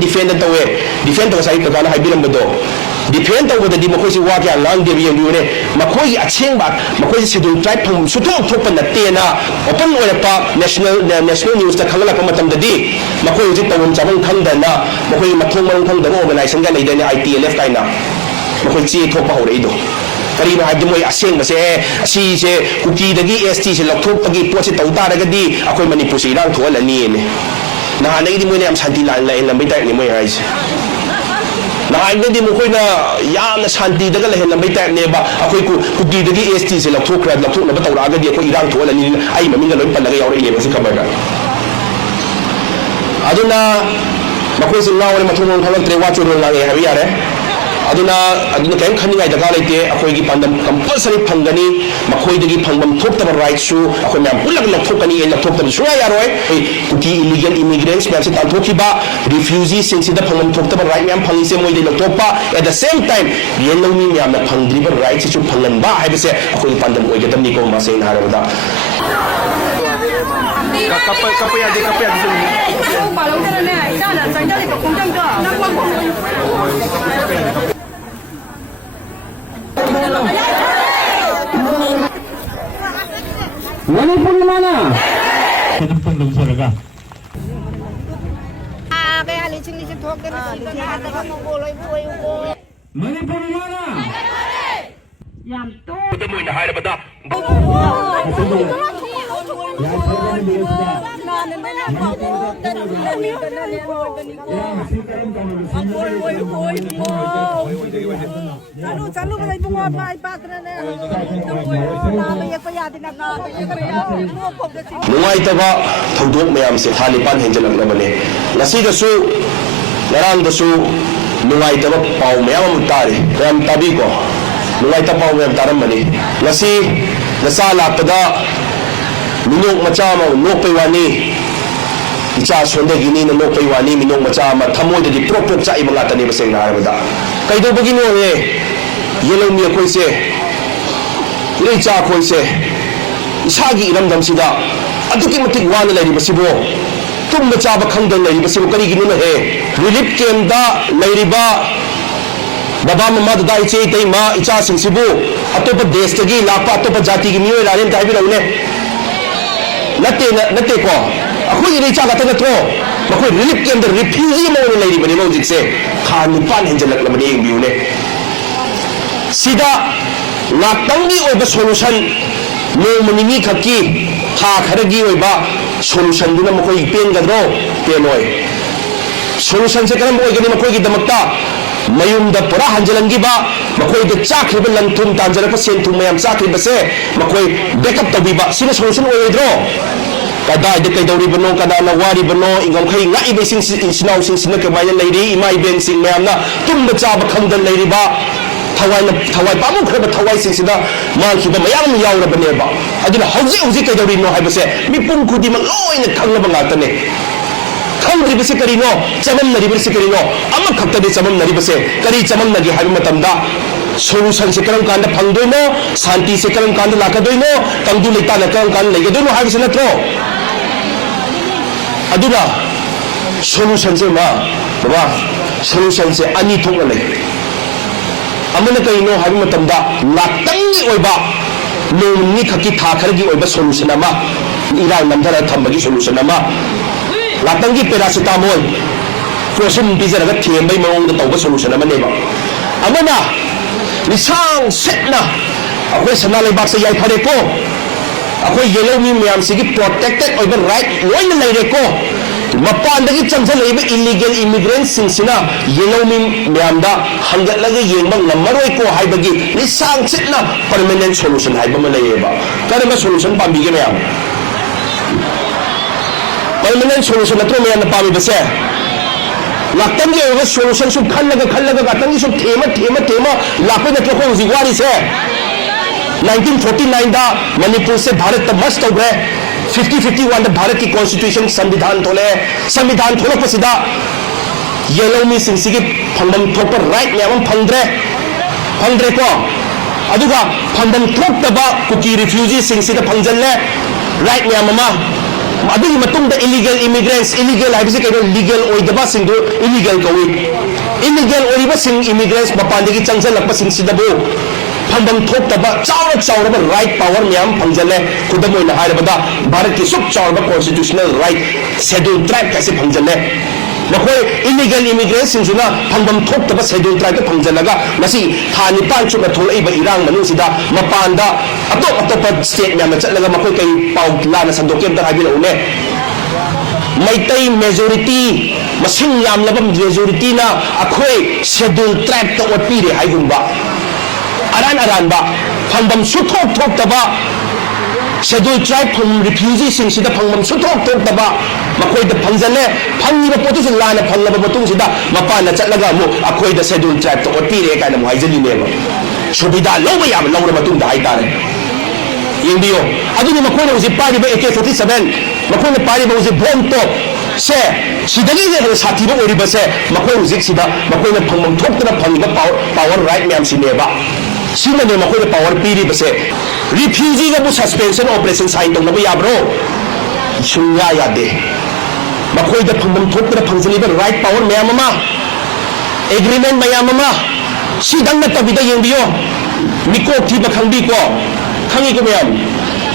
defend तवे defend तो side कगाना हाइबिरम बदो defend तो बदे दिमकोई से वाक्य लांग देवी यंगुने मकोई अच्छेंग बात मकोई से शेड्यूल ट्राइब फंग सुथों थोपन नत्तेना ओपन ओरपा नेशनल न्यूज़ ता खंगला कमतम ददी मकोई उजित तवम चाबंग खंगदना मकोई मथोंग मरंग खंगदबो ऑर्गेनाइजेशन का लेदने ITLF काइना मकोई ची थोपा होरेइदो करीब हाइदि मोय असेंग बसे असीसे कुकी दगी ST से लखथोपगी पोसे तौतारगदी अखोय मणिपुर से इरांग थोलनी ने नहानगदी मोय याम शांति लान लाइन लंबई टाइप ने मोय हाइसे नहानगदी मकोयना याम शांति दगा लहे लंबई टाइप ने बा अखोय कुकी दगी ST से लखथोखरा लखथोनब तौरागदी अखोय इरांग थोलनी आई ममिंग लोय पल्लगा यावरे ने बसे खबरगा अदुना मकोय से नावरे मथुंग खलंत्रे वाचुर लागे हाबि यारे अदुना कहीं खनिंगाई दरकार लेते अखोई पांडम कंपलसरी फंगनी मखोईदगी फंगम थोक्तब राइट्सु अखोई मैम पुलग लथोकनी लथोक्तब सुया यारोय कुकी इलीगल इमिग्रेंट्स मैम से तांथोखिबा रिफ्यूजी सिंसिदा फंगम थोक्तब राइट मैम फंगिसे मोइदे लथोपा एट द सेम टाइम येलोमी मैम ना फंगद्रिबा राइट्स सु फंगनबा हाइबसे अखोई पांडम ओइगदमनी को मासे नारबदा कप यादे Manipur mana? Kenapa belum seragam? Kaya licin-licin thok din Manipur mana? Yam to. Ito mo inahay na ba da? चालू बजाई bunga mai patra ne. नुंगाइतबा थौदोक मयाम से थालिबान हेंजलकनबने ngasidasu narangdasu नुंगाइतबा पाउ मयाम तारे मयाम ताबिको नुंगाइता पाउ मयाम तारमबने ngasi nasa lakpada minok macha ma nokpai wani icha sondagi ni nokpai wani minok macha ma thamoidadi prop prop chai banga tani baseng na harabada kaido bagino he yellow mi koise irei cha koise isagi iramdam sida aduki matik wana lairibasibo tumba chaba khangdan lairibasibo karigino na he relief camp da lairiba baba mama da iche tei ma icha singsibu atopa desh tagi lakpa atopa jati gi miyo larin ta habi raune natte ko akhoi irei cha ga ta natro makoi relief camp da refugee mo ne lairibani mo jikse khan pan henjalak lamani biune sida laktangi oba solution no manimi khaki ha kharagi oba solution duna makoi pen gadro penoi solution se karam oigani makoi gi damakta mayum da pura hanjalangi ba makoi de chakriba lanthum tanjara pa sen thum mayam chakriba se makoi backup tabiba sina solution oidro kada de kai dori bano kada na wari bano ingam khai ngai be sing sinau sing sina ke mai leiri imai ben sing mayam na tum ba cha ba khangdan leiri ba thawai pamu khaba thawai sing sida mal khiba mayam yaurabane ba aduna hauji kai dori no haibase mipum khudi ma loina khanglaba ngatane खंग्री बसे करी no चमन नरी बसे करी know um खक्ता दे चमन नरी बसे करी चमन नगी हाबि मतमदा solution से करम कांड फंगदोय नो शांति से करम कांड लाकदोय नो तंगदु लेता न करम कांड लेगदोय नो हाबि से नत्रो अदुरा सोल्यूशन से मा बाबा सोल्यूशन से अनि थोंग ले अमन कई नो हाबि मतमदा लातंगी ओइबा नोमनी खकी था खरगी ओइबा सोल्यूशन अमा इराय नंदरा थंबगी सोल्यूशन अमा लातंगी पैरासिटामोल फ्रोसन पिजरगा थेंबई मौंग तौब सोल्यूशन अमनेबा अमना निसांग सेटना अखोय सना लेबाक से याई फरे को अखोय येलो मी मयाम सिगी प्रोटेक्टेड ओइबा राइट लोइन लेरे को मपानदगी चंगजल लेबा इलीगल इमिग्रेंट सिंसिना येलो मी मयाम दा हंगतलगे येंबा नमरोय को हाइबगी निसांग सेटना परमानेंट सोल्यूशन हाइबा म लेबा करबा सोल्यूशन पाबिगे मयाम परमानेंट सोल्यूशन नत्रो मैं पाबी बसे लाक्तंगी ओगा सोल्यूशन सु खल्लगा गातंगी सु थेमा लापे नत्रो को जिवारी से 1949 दा मणिपुर से भारत तक मस्त हो गए 50-51 दा भारत की कॉन्स्टिट्यूशन संविधान थोले पसिदा येलो मी सिंसिगी फंडम थोपर राइट मैम फंद्रे को अदुगा फंडम थोक्तबा कुकी रिफ्यूजी सिंसिदा फंजल्ले राइट मैम ꯑꯗꯨꯒꯤ ꯃꯇꯨꯡꯗ ꯏꯂꯤꯒꯦꯜ ꯏꯃꯤꯒ꯭ꯔꯦꯟꯁ ꯏꯂꯤꯒꯦꯜ ꯍꯥꯏꯕꯁꯤ ꯀꯩꯅꯣ ꯂꯤꯒꯦꯜ ꯑꯣꯏꯗꯕꯁꯤꯡꯗꯨ ꯏꯂꯤꯒꯦꯜ ꯀꯧꯏ ꯏꯂꯤꯒꯦꯜ ꯑꯣꯏꯔꯤꯕꯁꯤꯡ ꯏꯃꯤꯒ꯭ꯔꯦꯟꯁ ꯃꯄꯥꯟꯗꯒꯤ ꯆꯪꯁꯤꯜꯂꯛꯄꯁꯤꯡꯁꯤꯗꯕꯨ ꯐꯪꯐꯝ ꯊꯣꯛꯇꯕ ꯆꯥꯎꯔꯕ ꯔꯥꯏꯠ ꯄꯥꯋꯔ ꯃꯌꯥꯝ ꯐꯪꯖꯜꯂꯦ ꯈꯨꯗꯝ ꯑꯣꯏꯅ ꯍꯥꯏꯔꯕꯗ ꯚꯥꯔꯠꯀꯤ ꯁꯨꯛ ꯆꯥꯎꯔꯕ ꯀꯣꯟꯁꯇꯤꯇ꯭ꯌꯨꯁꯅꯦꯜ ꯔꯥꯏꯠ ꯁꯦꯗ꯭ꯌꯨꯜ ꯇ꯭ꯔꯥꯏꯕ ꯀꯥꯏꯁꯦ ꯐꯪꯖꯜꯂꯦ ꯃꯈꯣꯏ ꯏꯂꯤꯒꯦꯜ ꯏꯃꯤꯒ꯭ꯔꯦꯟꯁꯤꯡꯁꯤꯅ ꯐꯪꯐꯝ ꯊꯣꯛꯇꯕ ꯁꯦꯗ꯭ꯌꯨꯜ ꯇ꯭ꯔꯥꯏꯕꯇ ꯐꯪꯖꯜꯂꯒ ꯉꯁꯤ ꯊꯥ 9 ꯆꯨꯞꯅ ꯊꯣꯛꯂꯛꯏꯕ ꯏꯔꯥꯡ ꯃꯅꯨꯡꯁꯤꯗ ꯃꯄꯥꯟꯗ ꯑꯇꯣꯞꯄ ꯁ꯭ꯇꯦꯠ ꯃꯌꯥꯝꯗ ꯆꯠꯂꯒ ꯃꯈꯣꯏ ꯀꯩ ꯄꯥꯎ ꯂꯥꯟꯅ ꯁꯟꯗꯣꯛꯀꯦ ꯑꯝꯇ ꯍꯥꯏꯕꯤꯔꯛꯎꯅꯦ ꯃꯩꯇꯩ ꯃꯦꯖꯣꯔꯤꯇꯤ ꯃꯁꯤꯡ ꯌꯥꯝꯂꯕ ꯃꯦꯖꯣꯔꯤꯇꯤꯅ ꯑꯩꯈꯣꯏ ꯁꯦꯗ꯭ꯌꯨꯜ ꯇ꯭ꯔꯥꯏꯕꯇ ꯑꯣꯠꯄꯤꯔꯦ ꯍꯥꯏꯒꯨꯝꯕ ꯑꯔꯥꯟꯕ ꯐꯪꯐꯝ ꯁꯨꯊꯣꯛ ꯊꯣꯛꯇꯕ ꯁꯦꯗ꯭ꯌꯨꯜ ꯇ꯭ꯔꯥꯏꯕ ꯔꯤꯐ꯭ꯌꯨꯖꯤꯁꯤꯡꯁꯤꯗ ꯐꯪꯐꯝ ꯁꯨꯊꯣꯛ ꯊꯣꯛꯇꯕ ꯃꯈꯣꯏꯗ ꯐꯪꯖꯜꯂꯦ ꯐꯪꯉꯤꯕ ꯄꯣꯠꯇꯨꯁꯨ ꯂꯥꯟꯅ ꯐꯪꯂꯕ ꯃꯇꯨꯡꯁꯤꯗ ꯃꯄꯥꯟꯗ ꯆꯠꯂꯒ ꯑꯃꯨꯛ ꯑꯩꯈꯣꯏꯗ ꯁꯦꯗ꯭ꯌꯨꯜ ꯇ꯭ꯔꯥꯏꯕꯇ ꯑꯣꯠꯄꯤꯔꯦ ꯀꯥꯏꯅ ꯑꯃꯨꯛ ꯍꯥꯏꯖꯜꯂꯤꯅꯦꯕ ꯁꯨꯕꯤꯗꯥ ꯂꯧꯕ ꯌꯥꯕ ꯂꯧꯔ ꯃꯇꯨꯡꯗ ꯍꯥꯏꯇꯥꯔꯦ ꯌꯦꯡꯕꯤꯌꯣ ꯑꯗꯨꯅꯤ ꯃꯈꯣꯏꯅ ꯍꯧꯖꯤꯛ ꯄꯥꯏꯔꯤꯕ AK-47 ꯃꯈꯣꯏꯅ ꯄꯥꯏꯔꯤꯕ ꯍꯧꯖꯤꯛ ꯕꯣꯝ ꯇꯣꯞ ꯁꯦ ꯁꯤꯗꯒꯤ ꯍꯦꯟꯅ ꯁꯥꯊꯤꯕ ꯑꯣꯏꯔꯤꯕꯁꯦ ꯃꯈꯣꯏ ꯍꯧꯖꯤꯛ ꯁꯤꯗ ꯃꯈꯣꯏꯅ ꯐꯪꯐꯝ ꯊꯣꯛꯇꯅ ꯐꯪꯉꯤꯕ ꯄꯥꯋꯔ ꯔꯥꯏꯠ ꯃꯌꯥꯝꯁꯤꯅꯦꯕ ꯁꯤꯅꯅꯦ ꯃꯈꯣꯏꯅ ꯄꯥꯋꯔ ꯄꯤꯔꯤꯕꯁꯦ ꯔꯤꯐ꯭ꯌꯨꯖꯤꯒꯕꯨ ꯁꯁꯄꯦꯟꯁꯟ ꯑꯣꯄꯔꯦꯁꯟ ꯁꯥꯏꯟ ꯇꯧꯅꯕ ꯌꯥꯕ꯭ꯔꯣ ꯁꯨꯡꯌꯥ ꯌꯥꯗꯦ ꯃꯈꯣꯏꯗ ꯐꯪꯐꯝ ꯊꯣꯛꯇꯅ ꯐꯪꯖꯜꯂꯤꯕ ꯔꯥꯏꯠ ꯄꯥꯋꯔ ꯃꯌꯥꯝ ꯑꯃ ꯑꯦꯒ꯭ꯔꯤꯃꯦꯟ ꯃꯌꯥꯝ ꯑꯃ ꯁꯤꯗꯪ ꯅꯠꯇꯕꯤꯗ ꯌꯦꯡꯕꯤꯌꯣ ꯃꯤꯀꯣꯛ ꯊꯤꯕ ꯈꯪꯕꯤꯀꯣ ꯈꯪꯉꯤꯀꯣ ꯃꯌꯥꯝ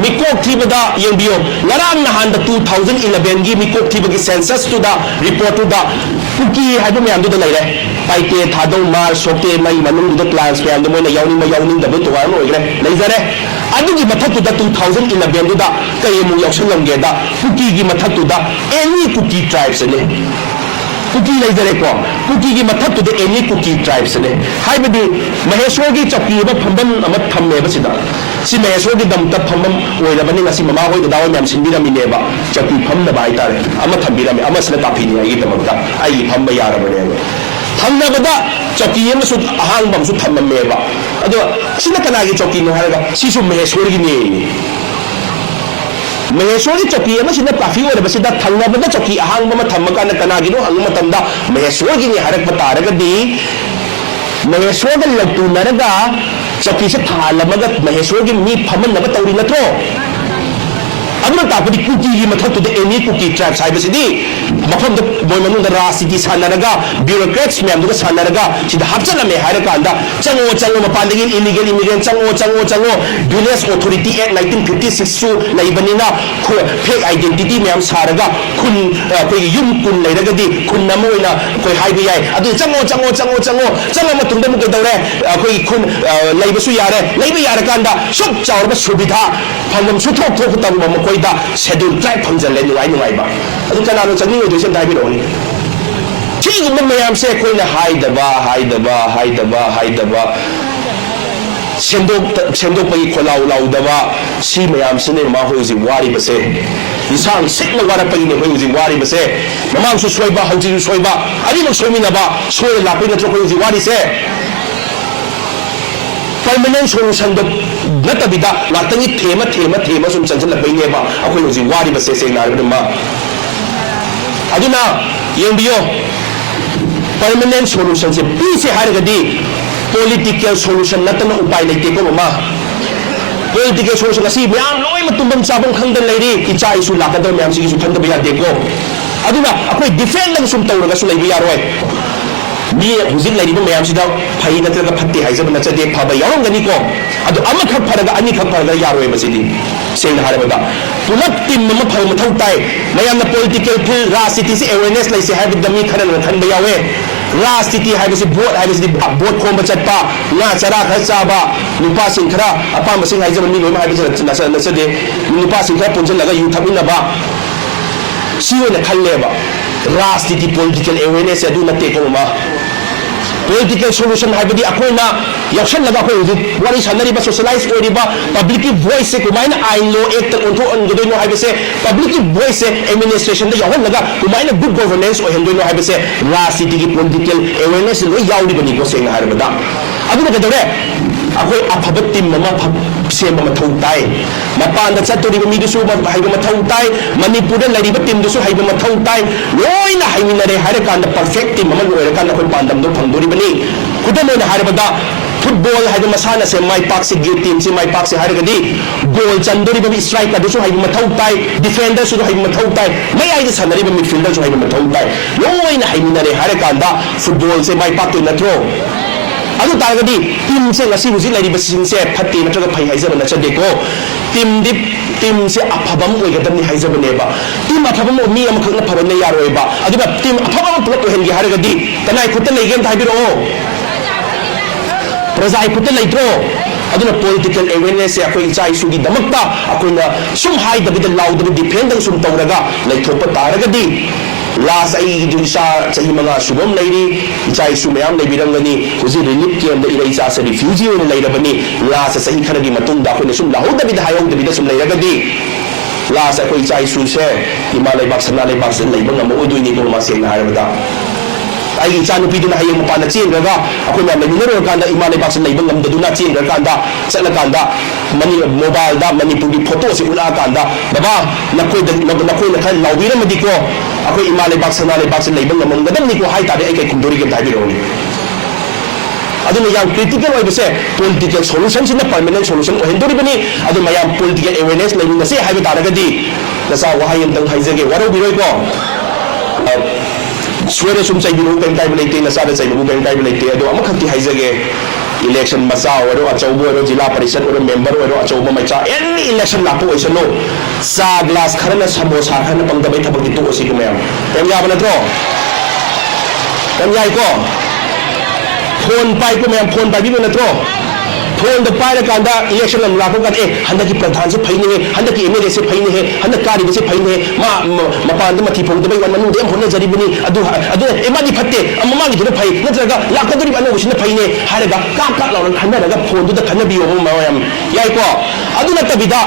ꯃꯤꯀꯣꯛ ꯊꯤꯕꯗ ꯌꯦꯡꯕꯤꯌꯣ ꯉꯔꯥꯡ ꯅꯍꯥꯟꯗ 2011ꯒꯤ ꯃꯤꯀꯣꯛ ꯊꯤꯕꯒꯤ ꯁꯦꯟꯁꯁꯇꯨꯗ ꯔꯤꯄꯣꯔꯠꯇꯨꯗ ꯀꯨꯀꯤ ꯍꯥꯏꯕ ꯃꯌꯥꯝꯗꯨꯗ ꯂꯩꯔꯦ ꯄꯥꯏꯇꯦ ꯊꯥꯗꯧ ꯃꯥꯔ ꯁꯣꯛꯇꯦ ꯃꯩ ꯃꯅꯨꯡꯗꯨꯗ ꯀ꯭ꯂꯥꯟꯁ ꯃꯌꯥꯝꯗꯣ ꯃꯣꯏꯅ ꯌꯥꯎꯅꯤꯡꯕ ꯌꯥꯎꯅꯤꯡꯗꯕ ꯇꯣꯉꯥꯟꯅ ꯑꯣꯏꯈ꯭ꯔꯦ ꯂꯩꯖꯔꯦ ꯑꯗꯨꯒꯤ ꯃꯊꯛꯇꯨꯗ 2011ꯗꯨꯗ ꯀꯩ ꯑꯃꯨꯛ ꯌꯥꯎꯁꯜꯂꯝꯒꯦꯗ ꯀꯨꯀꯤꯒꯤ ꯃꯊꯛꯇꯨꯗ ꯑꯦꯅꯤ ꯀꯨꯀꯤ ꯇ꯭ꯔꯥꯏꯕꯁꯅꯦ कुकी लेजरेको कुकी की मथक तो एनी कुकी ट्राइब्स ने हाइबदी महेश्वर की चौकी फंबम थमे महेश्वर की दम फंबम ओइरबनी ngasi mama hoi da dawa yam sinbiramine चौकी फंदबा हाइतारे थम्बिरमे ताफीनी आई फंब यारबने थम्नबदा चौकी अहांगबमसु थम्ममेबा अदो सिना कनागी चौकी नो हारगा सिसु महेश्वर की ने महेश्वर की चौकी पाफी थंगबद चौकी अहांग थमकान कनागिनो हंग महेश्वर की हरप तारगदी महेश्वर लौटूनरगा चौकी से थालमग महेश्वर की मी फमनब तौरी नत्रो ताकि कुकी की मथक एनी कुकी ट्राइब्स है मफम मोई राजनीति सानरगा ब्यूरोक्रेट्स मैम सानरगा हापचलमे चंगो चंगो मपान इलीगल इमिग्रेंट चंगो चंगो चंगो विलेज अथॉरिटी एक्ट 1956 लेबनीना फेक आइडेंटिटी मैम सारगा खुन युम कुन लेरगदी खुन नमोइना कोई हाइबे याय अदु चंगो चंगो चंगो चंगो चंगो मतुंग मुके दौरे कोई खुन लेबसु यारे लेबे यारकांदा सुक चावरबा सुविधा फंगम सुथोक थोक तंग मकोइदा शेड्यूल ट्राइब फंजले नुवाई नुवाइबा अदु कनानो चंगी ओइदोसन दाइबिरोनी ठीक मैम से कोई हाइदबा सेंदोपगी खोलाउ लाउदबा सी मैम से मा होजी वारिबसे इंसान सेक्न वारपगी ने होजी वारिबसे ममांसु सोइबा हौजी सोइबा अरिनो सोमिनबा सोय लापै नत्रो होजी वारिसे परमानेंट सोल्यूशन दो नतबिदा लातंगी थेमा सुम चंचलबैनेबा अखोय होजी वारिबसे सेनारबमा अदुना येंबियो परमानेंट सोल्यूशन से पीछे हारगदी पॉलिटिकल सोल्यूशन नतन उपाय लेते को ममा पॉलिटिकल सोल्यूशन असी म्याम लोय मतुंबम चाबम खंगदन लेरी इचा इशू लाकदर म्याम सिगी सु खंदब यादे को अदुना अखोय डिफेंड लंग सुम तौरगा सु लेबि यारोय मी हुजिक लेरिबो म्याम सिदा फई नत्रगा फत्ते हाइजब नचदे फबा यारंगनी को अदु अमखक फरगा अनि खक फरगा यारोय मसिदी सेन हारबदा पुलप टीम मम फल मथौ ताई मयाम पॉलिटिकल फिल राजनीति से अवेयरनेस लैसे हाइब दमी खरन खनब यावे राजनीति हाइबसे बोट हाइबसे बोट खोम चटपा ना चरा खर चाबा नुपा सिंह खरा अपाम सिंह हाइजब मी लोय हाइबसे नचदे नुपा सिंह खरा पुंजलगा यु थमिनबा सियोने खल्लेबा राजनीति पॉलिटिकल अवेयरनेस अदु नते कोमा पॉलिटिकल सोल्यूशन हाइबदी अखोइना यावसनलगा अखोइ हुजिक वारी सानरिबा सोशलाइज ओरिबा पब्लिक की वॉइस से कुमाइना आइन लो एक्ट ओंथो अनगदोइनो हाइबसे पब्लिक की वॉइस से एडमिनिस्ट्रेशन द यावहनलगा कुमाइना गुड गवर्नेंस ओहनदोइनो हाइबसे राजनीति की पॉलिटिकल अवेयरनेस लो यावरिबनी को सेंग हारबदा अदुना कदरे अखोइ अफब टीम ममा सेम मथौ ताई मपान द चतुरिबा मिदुसु हाइबा मथौ ताई मणिपुर द लरिबा टीम दुसु हाइबा मथौ ताई लोइना हाइमिनरे हारे कांद परफेक्ट टीम ममा लोइरा कांद अखोइ पांदम दो फंदोरिबनी खुदम ओइना हारबदा फुटबॉल है मसाना से माई पाक से टीम से माई पाक से हारगदी गोल चंदोरी स्ट्राइकर है मथौ ताई डिफेंडर है मथौ ताई मैं आई सानरी मिडफील्डर है मथौ ताई लोन हाइमिनरे हारे कांदा फुटबॉल से माई पाक नत्रो अदु तारगदी टीम से ngasi हुजी लाइरिब सिंसे फत्ती नत्रगा फै हाइजब नचदेको टीम से अफबम ओइगदमनि हाइजबनेबा टीम अफबम मी अमखना फबन यारोइबा अदुबा टीम अफबम पुलप ओहनगी हारगदी तनाय खुत लेगेम थाबिरो प्रजा खुत लेत्रो अदुना पॉलिटिकल अवेयरनेस से अखोई इचा इशू की दमकता अखोइना सुम हाइदबिद लाउदबि डिफेंड सुम तौरगा लैथोप तारगदी लास्ट आई जुसा सही मंगा सुबम लेरी इचा इशू मैम लेबिरंगनी हुजी रिलीफ कैंप द इचा से रिफ्यूजी ओन लेरबनी लास्ट सही खरगी मतुंग दा अखोइना सुम लाहुदबिद हायोंदबिद सुम लेरगदी लास्ट अखोई इचा इशू से हिमालय बाग सना लेबाग से लेबंग अम ओदुइनी को मासेंग हारबदा आई इचा नुपीदुना हाय मपाना चेंगगा अखोइ मैम लेमिनर कांदा हिमालय बाग से लेबंग अमदुना चेंगगा कांदा चला कांदा मनी मोबाइल दा मणिपुर की फोटो से उला कांदा बाबा नकोई खर लाउबीरमदिको अखोई हिमालय बाग सना लेबाग से लेबंग अमंगदमनिको हाय तारे आई कै खुंदोरी के ताबिरोनी अदुना याम क्रिटिकल ओइबसे पॉलिटिकल सॉल्यूशन सिना परमानेंट सॉल्यूशन ओहेंदोरिबनी अदु मयाम पॉलिटिकल अवेयरनेस लेमिनसे हायबे तारगदी नसा वहाय यंतंग हाइजगे वरो बिरोइको स्वेरे सुम चाहिए कहीं टाइम लेते नशा चाहिए कहीं टाइम लेते अमखती हाइजगे इलेक्शन मचा और अचौब जिला परिषद और मेंबर और अचौब मचा एनी इलेक्शन लापो ओइसनो चा ग्लास खरना समोसा खरना पंगदबै थबक तो ओसी मैम कम याब नत्रो कम याइको फोन पाइको मैम फोन पाइबी नत्रो फोन द पाइर कांदा इलेक्शन लम लापो का हंदा की प्रधान से फैने हंदा की एमएलए से फैने है हंदा कारी से फैने मा मपान द मथि फोन दबै वन मनु देम होना जरिबनी अदु एमादी फत्ते अममा की फै नत्रगा लाकदरी अनोसिन फैने हारगा का लाउन खन्नरगा फोन दु द खन्नबियो मयम याइको अदु नतबिदा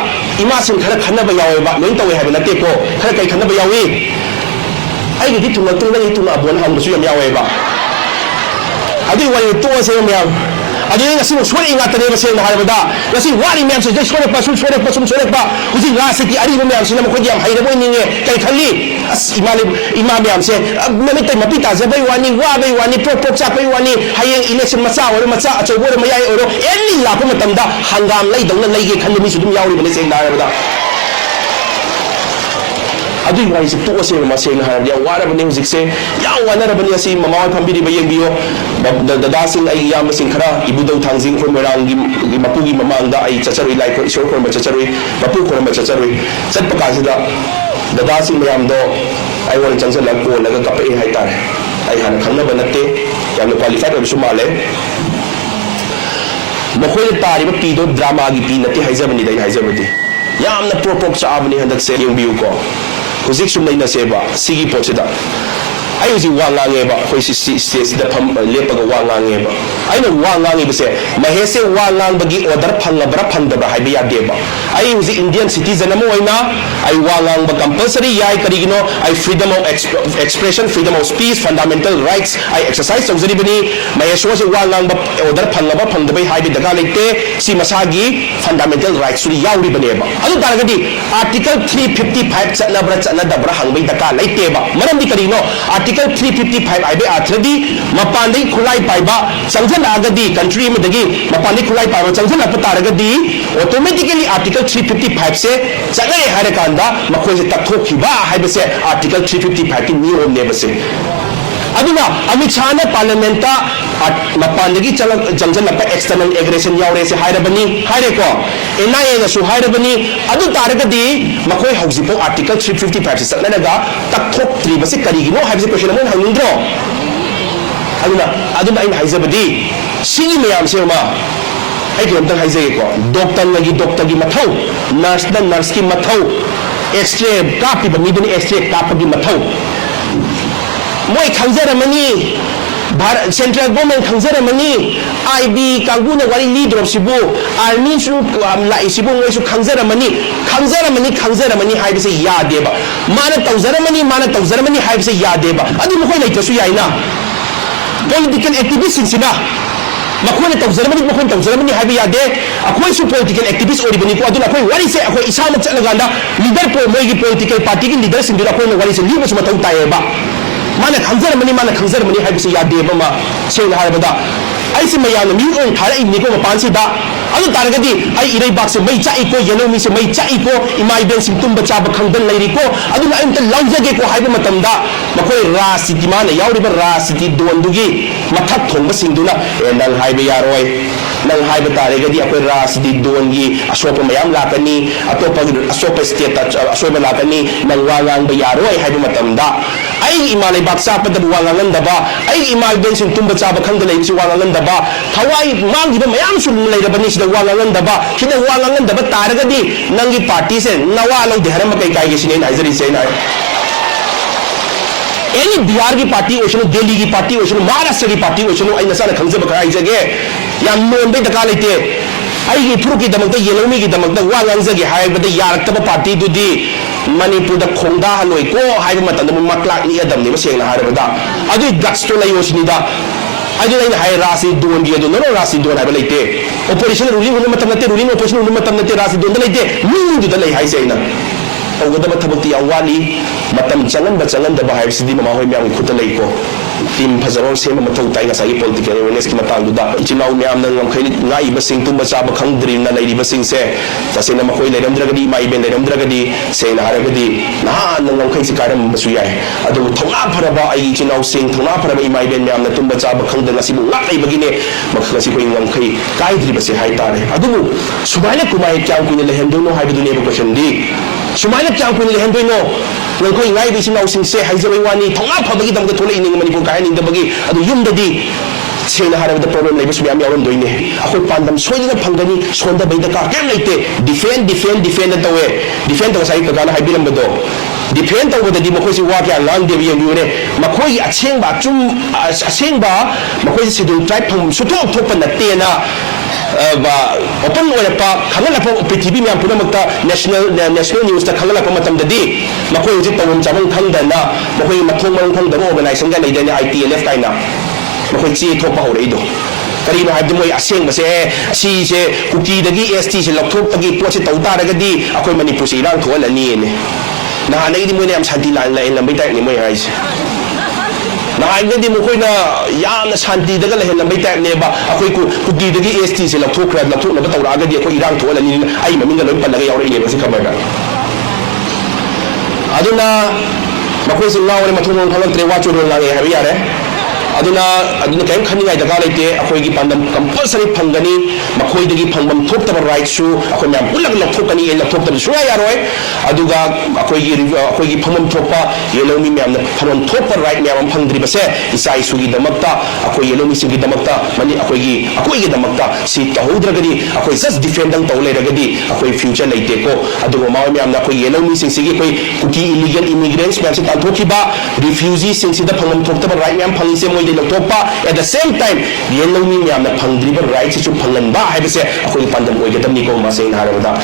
इमा सिन खर खन्नबा यावेबा लोइन तवे हाबे नतेको खर कई खन्नबा यावी आई गिदि तुंग तुंग नि तुंग अबोन हमसु यम यावेबा अदु वय तो से यम अदु ngasi mo swari nga tane base na harabada ngasi wari myam se sware pa sware pa uji nga se ki ari mo myam se na mo khodi am haira boy ninge kai khali as imam myam se mami tai mapita za bai wani prop cha bai wani hayeng election macha achobor mayai oro any la ko matamda hangam lai dongna lai ge khali mi su dum yauri bane se na harabada अदुई वाई से तो से मसे न हार या वारा बने हुजिक से या वाना रबनी असि ममाव फंबिरी बयें बियो दादा सिंह आई याम सिंह खरा इबुदौ थांजिंग खोन मेरांगी मपुगी ममांगदा आई चचरui लाइक ईश्वर खोन चचरui मपु खोन चचरui चटप कासिदा दादा सिंह मयाम दो आई वन चंगसल को लगा कपे हाय तारे आई हान खन्ना बनते याम क्वालिफाइड ओबसु माले मखोय तारिब पीदो ड्रामा गी पी नते हाइजबनी दai हाइजबदी यामना प्रोपोक चाबनी हंदक से यंबियु को हुजिक सुम लेना सेबा सिगी पोचदा आई हुजी वांगांगेबा खोइ स्टेज दा फम लेपगा वांगांगेबा आइना वांगांगे बसे महेसे वांगांगबगी ऑर्डर फंगबरा फंदबा हाइबे यादेबा आई हुजी इंडियन सिटीजन अमो होइना आई वांगांगबा कंपल्सरी याय करिगिनो आई freedom of expression freedom of speech fundamental rights आई एक्सरसाइज तौजरिबनी महेसो से वांगांगबा ऑर्डर फंगबा फंदबा हाइबे दगा लेते सी मसागी फंडामेंटल राइट्स सुरी याउरी बनेबा अदु तारगदी आर्टिकल 355 चलनबरा चलनदबरा हंगबई दगा लेतेबा मरमदी करिनो आर्टिकल 355 आइबे आथरदी मपानदई खुलाई पाइबा संजन आगदी कंट्री में दगी मपानदई खुलाई पाइबा संजन अपतारगदी ऑटोमेटिकली आर्टिकल 355 से चले हारे कांदा मखोय से तथोखिबा हाइबसे आर्टिकल 355 की नियम ने बसे अदुना अमित शाह ने पार्लियामेंट मपानदगी जंजन एक्सटर्नल एग्रेशन यावरे से हाइरबनी हाइरे को एनआईए न सु हाइरबनी अदु तारगदी मखोय हौजिपो आर्टिकल 355 से चलनगा तथोक्त्रि बसे करिगिनो हाइबसे क्वेश्चन अमन हंगिंद्रो अदुना इन हाइजबदी सिगी मयाम से मा आई के अंतर हाइजे को डॉक्टर की मथौ नर्स की मथौ एक्सरे कापी बमीदुनी एक्सरे कापगी मथौ मोय खंजरमनी भारत सेंट्रल गवर्नमेंट खंजरमनी आईबी कांगुना वाली लीडर सिबु आर्मी सु लाइसिबु मोय सु खंजरमनी हाइबसे यादेबा माना तौजरमनी हाइबसे यादेबा अदु मखोय लेतसु याइना पॉलिटिकल एक्टिविस्ट सिंसिना मखोय तौजरमनी हाइबे यादे अखोय सु पॉलिटिकल एक्टिविस्ट ओरिबनी को अदुना अखोय वारी से अखोय इसा मत चलगांदा लीडर को मोय की पॉलिटिकल पार्टी की लीडर सिंदु अखोय वारी से लीबस मथौ तायेबा माने खंजरमनी हाइबसे यादेबा मा सेना हारबदा ꯑꯩꯁꯦ ꯃꯌꯥꯝꯅ ꯃꯤ ꯑꯣꯏꯅ ꯊꯥꯔꯛꯏꯕꯅꯤꯀꯣ ꯃꯄꯥꯟꯁꯤꯗ ꯑꯗꯨ ꯇꯥꯔꯒꯗꯤ ꯑꯩ ꯏꯔꯩꯕꯥꯛꯁꯦ ꯃꯩ ꯆꯥꯛꯏꯀꯣ ꯌꯦꯜꯂꯧꯃꯤꯁꯦ ꯃꯩ ꯆꯥꯛꯏꯀꯣ ꯏꯃꯥ ꯏꯕꯦꯟꯁꯤꯡ ꯇꯨꯝꯕ ꯆꯥꯕ ꯈꯪꯗꯅ ꯂꯩꯔꯤꯀꯣ ꯑꯗꯨꯅ ꯑꯩ ꯑꯝꯇ ꯂꯧꯖꯒꯦꯀꯣ ꯍꯥꯏꯕ ꯃꯇꯝꯗ ꯃꯈꯣꯏ ꯔꯥꯖꯅꯤꯇꯤ ꯃꯥꯅ ꯌꯥꯎꯔꯤꯕ ꯔꯥꯖꯅꯤꯇꯤ ꯗꯣꯟꯗꯨꯒꯤ ꯃꯊꯛ ꯊꯣꯡꯕꯁꯤꯡꯗꯨꯅ ꯅꯪ ꯍꯥꯏꯕ ꯌꯥꯔꯣꯏ ꯅꯪ ꯍꯥꯏꯕ ꯇꯥꯔꯒꯗꯤ ꯑꯩꯈꯣꯏ ꯔꯥꯖꯅꯤꯇꯤ ꯗꯣꯟꯒꯤ ꯑꯁꯣꯛꯄ ꯃꯌꯥꯝ ꯂꯥꯛꯀꯅꯤ ꯑꯁꯣꯛꯄ ꯁ꯭ꯇꯦꯠꯇ ꯑꯁꯣꯏꯕ ꯂꯥꯛꯀꯅꯤ ꯅꯪ ꯋꯥ ꯉꯥꯡꯕ ꯌꯥꯔꯣꯏ ꯍꯥꯏꯕ ꯃꯇꯝꯗ ꯑꯩꯒꯤ ꯏꯃꯥ ꯂꯩꯕꯥꯛ ꯆꯥꯛꯄꯗꯕꯨ ꯋꯥ ꯉꯥꯡꯍꯟꯗꯕ ꯑꯩꯒꯤ ꯏꯃꯥ ꯏꯕꯦꯟꯁꯤꯡ ꯇꯨꯝꯕ ꯆꯥꯕ ꯈꯪꯗ ꯂꯩꯕꯁꯤ ꯋꯥ ꯉꯥꯡꯍꯟꯗꯕ ꯊꯋꯥꯏ ꯃꯥꯡꯈꯤꯕ ꯃꯌꯥꯝꯁꯨ ꯂꯩꯔꯕꯅꯤ ꯁꯤꯗ ꯋꯥ ꯉꯥꯡꯍꯟꯗꯕ sida wa ngangan dapat taragadi nangi party se nawalo dehara makai kai gesine na izari se na any Bihar ki party oshino Delhi ki party oshino Maharashtra ki party oshino ai nasana khangje bakara ijage ya non be daka lete ai gi thru ki damak da yelomi ki damak da wa nganjage haibada yarak ta party dudi Manipur da khongda haloi ko haiba matam da maklak ni adam ni maseng na harabada adu guts to lai osini da adu lai hai rasi don gi adu no rasi don haiba leite opposition ruling unu matam nate ruling opposition unu matam nate rasi don da leite mu du da lai hai seina tawgada thabakti awali matam changan da bahai sidi mama hoi myam khuta lai ko team phajaron sema mathau tai ga sai political awareness ki matang du da ichinaw myam nang ngam khaini ngai basing tumba chaba khangdri na lai basing se tasena makoi leiram dragadi mai ben leiram dragadi se na haragadi na nang ngam khai sikaram basu yai adu thona pharaba ai ichinaw sing thona pharaba mai ben myam na tumba chaba khangda ngasi bu ngai bagine makhasi koi ngam khai kai dri base hai tare adu subaina kumai kyam kuine lehendu no haidu ne bu question di sumaina kyam kuine lehendu no ngoi ngai bi sinaw sing se haijawai wani thona phabagi dam da thole ining mani bu kai ning da bagi adu yum da di sena harabada problem lai basu myam yawan doine akhoi pandam soidina phangani sonda baida ka kem leite defend da we defend da sai ka gana haibiram bado defend da wada di makoi si wa kya lang de bi yune makoi achengba chum achengba makoi si du tribe phum suto thopa na te na ba open wala pa khangala pa ptv myam punamakta national news ta khangala pa matam da di makoi ji tawum chamang khangda na makoi mathong mang khang da organization ga leida ni ITLF kaina makoi chi thopa hore ido kari no haibdu moi aseng base si se kuki dagi ST se lokthop pagi pot se tawta ragadi akoi manipur se irang thol ani ne na nei di moi ne am shanti lan la lambai tai ni moi hais na haibdi mo koi na yam na shanti daga la lambai tai ne ba akoi kuki dagi ST se lokthop na ba tawra agadi akoi irang thol ani ai maminga loi palaga yaure ne ba se kamaga aduna makoi se ngawre mathung thong tre wa chu ro la habi yare aduna kaim khani ngai daga leite akoi gi pandam compulsory phangani makoi dagi phangbam thokta right su akoi myam pulag lak thokani e lak thokta su ya roi aduga akoi gi phangam thokpa yelomi myam na phamam thokpa right myam phangdri base isai su gi damakta akoi yelomi singi damakta mani akoi gi damakta si tahudragadi akoi just defend dang tawle ragadi akoi future leite ko aduga maw myam na akoi yelomi sing sigi akoi kuki illegal immigrants myam se tanthokiba refugees sing sida phangam thokta right myam phangi se de loktopa at the same time yellow ni myam na phangdriba right se chu phangan ba haibase akoi pandam oigadam ni ko ma se in harabada